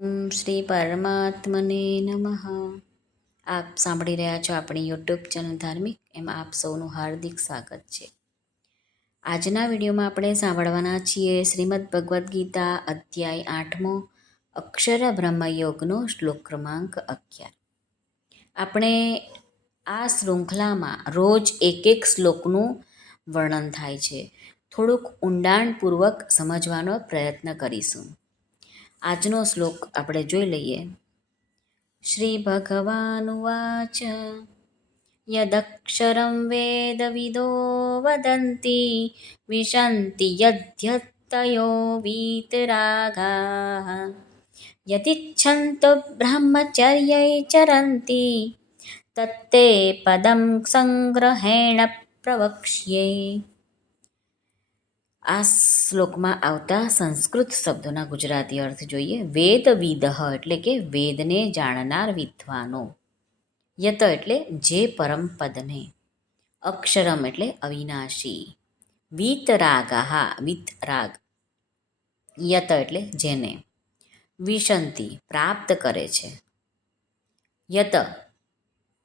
શ્રી પરમાત્મને નમઃ. આપ સાંભળી રહ્યા છો આપણી યુટ્યુબ ચેનલ ધાર્મિક, એમાં આપ સૌનું હાર્દિક સ્વાગત છે. આજના વિડીયોમાં આપણે સાંભળવાના છીએ શ્રીમદ્ ભગવદ્ ગીતા અધ્યાય 8મો અક્ષર બ્રહ્મયોગનો શ્લોક ક્રમાંક 11. આપણે આ શૃંખલામાં રોજ એક શ્લોકનું વર્ણન થાય છે. થોડુંક ઊંડાણપૂર્વક સમજવાનો પ્રયત્ન કરીશું. આજનો શ્લોક આપણે જોઈ લઈએ. શ્રી ભગવાનુવાચ યદક્ષરં વેદવિદો વદન્તિ વિશન્તિ યદ્યતયો વીતરાગાઃ યદિચ્છન્તો બ્રહ્મચર્યૈ ચરન્તિ તત્તે પદં સંગ્रहेण પ્રવક્ષ્યે. આ શ્લોકમાં આવતા સંસ્કૃત શબ્દોના ગુજરાતી અર્થ જોઈએ. વેદવિદઃ એટલે કે વેદને જાણનાર વિદ્વાનો. યત એટલે જે પરમ પદને. અક્ષરમ એટલે અવિનાશી. વીતરાગા વીતરાગ. યત એટલે જેને. વિશંતિ પ્રાપ્ત કરે છે. યત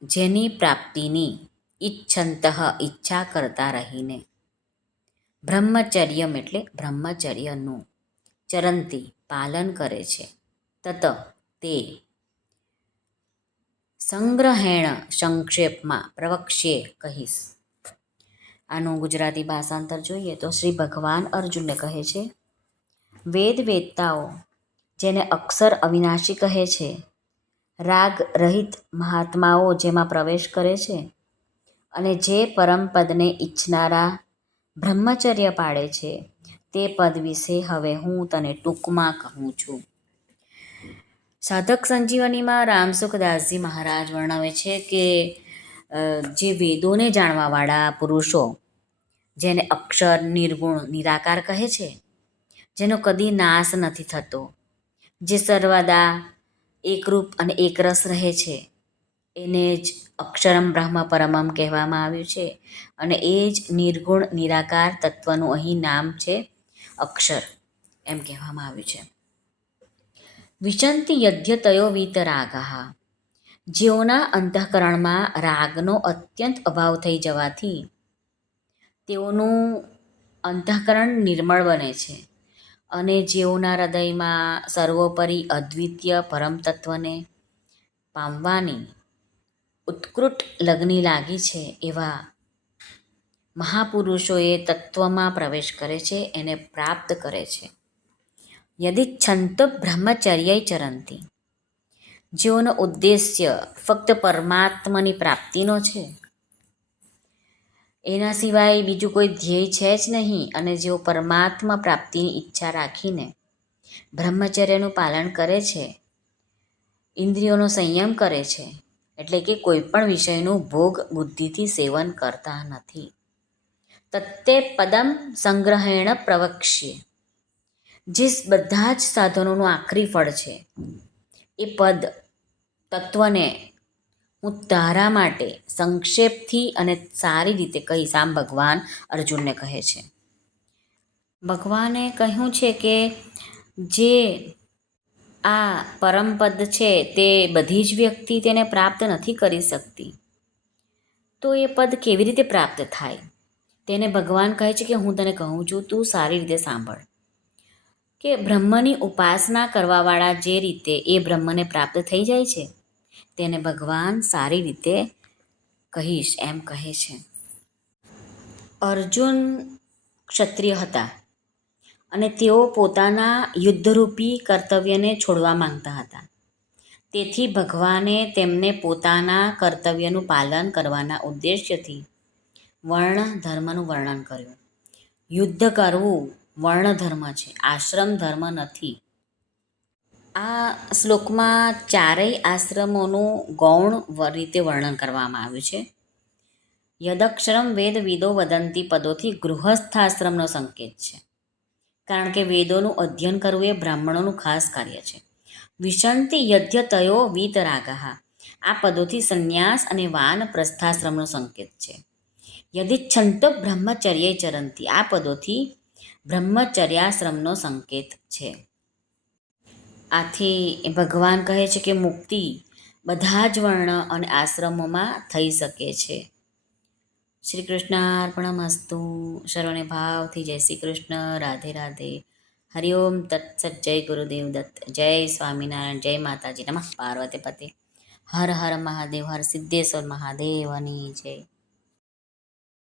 જેની પ્રાપ્તિની. ઈચ્છંત ઈચ્છા કરતા રહીને. બ્રહ્મચર્યમ એટલે બ્રહ્મચર્યનું. ચરંતી પાલન કરે છે. તત તે. સંગ્रहेણ સંક્ષેપમાં પ્રવક્ષ્યે કહીશ. આનું ગુજરાતી ભાષાંતર જોઈએ તો શ્રી ભગવાન અર્જુનને કહે છે, વેદ વેદતાઓ જેને અક્ષર અવિનાશી કહે છે, રાગ રહિત મહાત્માઓ જેમાં પ્રવેશ કરે છે, અને જે પરમપદને ઈચ્છનારા બ્રહ્મચર્ય પાળે છે, તે પદ વિશે હવે હું તને ટૂંકમાં કહું છું. સાધક સંજીવનીમાં રામસુખદાસજી મહારાજ વર્ણવે છે કે જે વેદોને જાણવાવાળા પુરુષો, જેને અક્ષર, નિર્ગુણ, નિરાકાર કહે છે, જેનો કદી નાશ નથી થતો, જે સર્વદા એકરૂપ અને એકરસ રહે છે, એને જ અક્ષરમ બ્રહ્મ પરમમ કહેવામાં આવ્યું છે. અને એ જ નિર્ગુણ નિરાકાર તત્વનું અહીં નામ છે અક્ષર, એમ કહેવામાં આવ્યું છે. વિશંતિ યદ્યતયો વીતરાગાઃ જેઓના અંતઃકરણમાં રાગનો અત્યંત અભાવ થઈ જવાથી તેઓનું અંતઃકરણ નિર્મળ બને છે, અને જેઓના હૃદયમાં સર્વોપરી અદ્વિતીય પરમ તત્વને પામવાની ઉત્કૃટ લગ્ની લાગી છે, એવા મહાપુરુષોએ તત્વમાં પ્રવેશ કરે છે, એને પ્રાપ્ત કરે છે. યદિચ્છન્ત બ્રહ્મચર્યૈ ચરંતિ જેઓનો ઉદ્દેશ્ય ફક્ત પરમાત્માની પ્રાપ્તિનો છે, એના સિવાય બીજું કોઈ ધ્યેય છે જ નહીં, અને જેઓ પરમાત્મા પ્રાપ્તિની ઈચ્છા રાખીને બ્રહ્મચર્યનું પાલન કરે છે, ઇન્દ્રિયોનો સંયમ કરે છે, એટલે કે કોઈ પણ વિષયનું ભોગ બુદ્ધિથી સેવન કરતા નથી. તત્તે પદમ સંગ્रहेણ પ્રવક્ષ્યે જે બધા જ સાધનોનું આખરી ફળ છે, એ પદ તત્વને હું તારા માટે સંક્ષેપથી અને સારી રીતે કહીશ, આમ ભગવાન અર્જુનને કહે છે. ભગવાને કહ્યું છે કે જે આ પરમપદ છે તે બધી જ વ્યક્તિ તેને પ્રાપ્ત નથી કરી શકતી, તો એ પદ કેવી રીતે પ્રાપ્ત થાય? તેને ભગવાન કહે છે કે હું તને કહું છું, તું સારી રીતે સાંભળ. કે બ્રહ્મની ઉપાસના કરવાવાળા જે રીતે એ બ્રહ્મને પ્રાપ્ત થઈ જાય છે, તેને ભગવાન સારી રીતે કહીશ, એમ કહે છે. અર્જુન ક્ષત્રિય હતા અને તેઓ પોતાના યુદ્ધરૂપી કર્તવ્યને છોડવા માંગતા હતા. તેથી ભગવાને તેમને પોતાના કર્તવ્યનું પાલન કરવાના ઉદ્દેશ્યથી વર્ણ ધર્મનું વર્ણન કર્યું. યુદ્ધ કરવું વર્ણ ધર્મ છે, આશ્રમ ધર્મ નથી. આ શ્લોકમાં ચારેય આશ્રમોનું ગૌણ રીતે વર્ણન કરવામાં આવ્યું છે. યદક્ષરમ વેદ વિદો વદંતિ પદોથી ગૃહસ્થાશ્રમનો સંકેત છે, કારણ કે વેદોનું અધ્યયન કરવું એ બ્રાહ્મણોનું ખાસ કાર્ય છે. વિશંતિ યદ્યતયો વીતરાગાઃ આ પદોથી સંન્યાસ અને વાનપ્રસ્થાશ્રમનો સંકેત છે. યદિચ્છન્ત બ્રહ્મચર્યૈ ચરંતિ આ પદોથી બ્રહ્મચર્યાશ્રમનો સંકેત છે. આથી ભગવાન કહે છે કે મુક્તિ બધા જ વર્ણ અને આશ્રમોમાં થઈ શકે છે. શ્રી કૃષ્ણાર્પણમસ્તુ. સર્વને ભાવથી જય શ્રી કૃષ્ણ. રાધે રાધે. હરિઓમ તત્સત. જય ગુરુદેવ દત્ત. જય સ્વામિનારાયણ. જય માતાજી. નમઃ પાર્વતી પતે. હર હર મહાદેવ. હર સિદ્ધેશ્વર મહાદેવની જય.